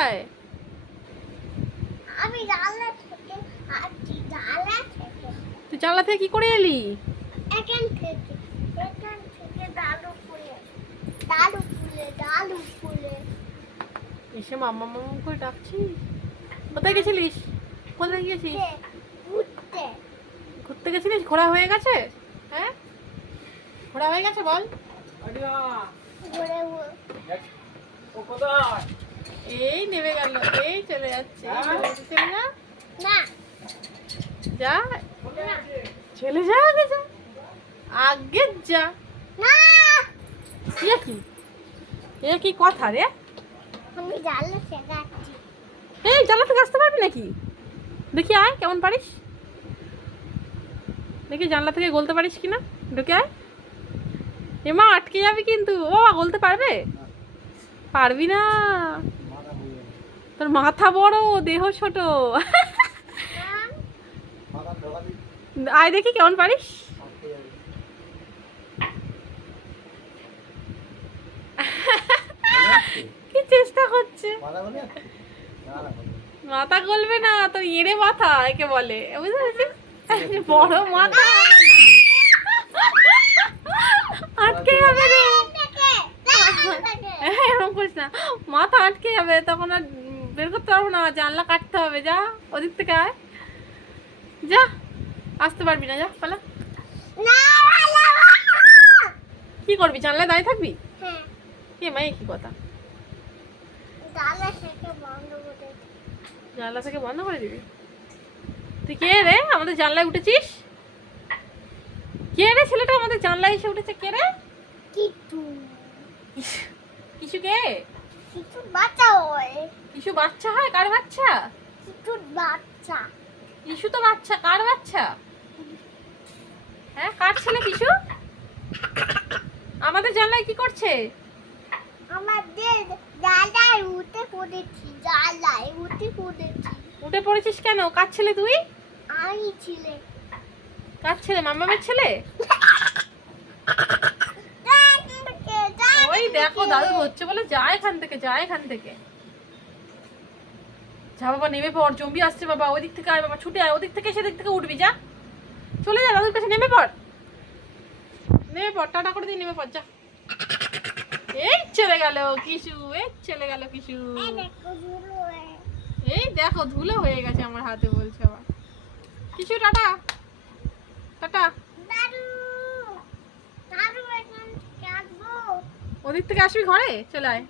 কোথায়? আমি জানলা থেকে আসছি জানলা থেকে। তুই জানলা থেকে কি করে এলি? এখান থেকে এখান থেকে ডালু ফুলে ডালু ফুলে ডালু ফুলে এসে মাম্মা মাম্মা করে ডাকছিস কোথায় গেছিলিস? কোথায় গেছিস? ঘুরতে ঘুরতে। গেছিলিস? ঘোরা হয়ে গেছে? হ্যাঁ? ঘোরা হয়ে গেছে বল। ঘুরে এই নেমে গেল এই চলে যাচ্ছে। চলে যা। না যা। চলে যা আগে যা। আগে যা। না এ কি? এ কি কথা রে? আমি জানলা থেকে আসছি এই জানলা থেকে আসতে পারবি নাকি? দেখি আয় কেমন পারিস? দেখি জানলা থেকে গলতে পারিস কি না ঢুকে আয়। এমা আটকে যাবি কিন্তু। ও গলতে পারবে? পারবি না। তোর মাথা বড় দেহ ছোট। আয় দেখি কেমন পারিস। কি চেষ্টা করছে? মাথা গলবে না তোর এড়ে মাথা একে বলে। বুঝতে পেরেছিস? বড় মাথা। আটকে যাবে রে। হ্যাঁ, এরকম করিস না। মাথা আটকে যাবে তখন আর বের করতে পারব না জানলা কাটতে হবে যা ওদিক থেকে আয়। যা আসতে পারবি না যা পালা। কি করবি জানলায় দাঁড়িয়ে থাকবি? হ্যাঁ। কে মাই কি কথা? জানলা থেকে বন্ধ করে দিবি? তুই কে রে? আমাদের জানলায় উঠেছিস? কে রে ছেলেটা? আমাদের জানলায় এসে উঠেছে কে রে? কিছু কে? কিছু বাচ্চা হয়। কিছু বাচ্চা হয়? কার বাচ্চা? কিছু বাচ্চা। ইস্যু তো বাচ্চা কার বাচ্চা? হ্যাঁ কার ছেলে কিছু আমাদের জানলায় কি করছে? আমাদের জালায় উঠে পড়েছি জালায় উঠে পড়েছি। উঠে পড়েছিস কেন? কার ছেলে তুই? আমি ছিলে। কার ছেলে? মামামের ছেলে? দেখো দাদু হচ্ছে বলে, যা এখান থেকে, যা এখান থেকে। যা বাবা, নেমে পড়, জম্বি আসছে বাবা ওই দিক থেকে আয় বাবা, ছুটে আয়, ওদিক থেকে সেদিক থেকে উঠবি, যা। চলে যা, দাদুর কাছে নেমে পড়। নেমে পড়, টাটা করে দিয়ে নেমে পড়, যা। এই চলে গেল কিছু এই চলে গেল কিছু এই দেখো, ধুলো হয়ে গেছে আমার হাতে বলছে আবার। কিছু টাটা দাদু দাদু এখান থেকে আসব ওদিক থেকে আসবি ঘরে? চলে আয়।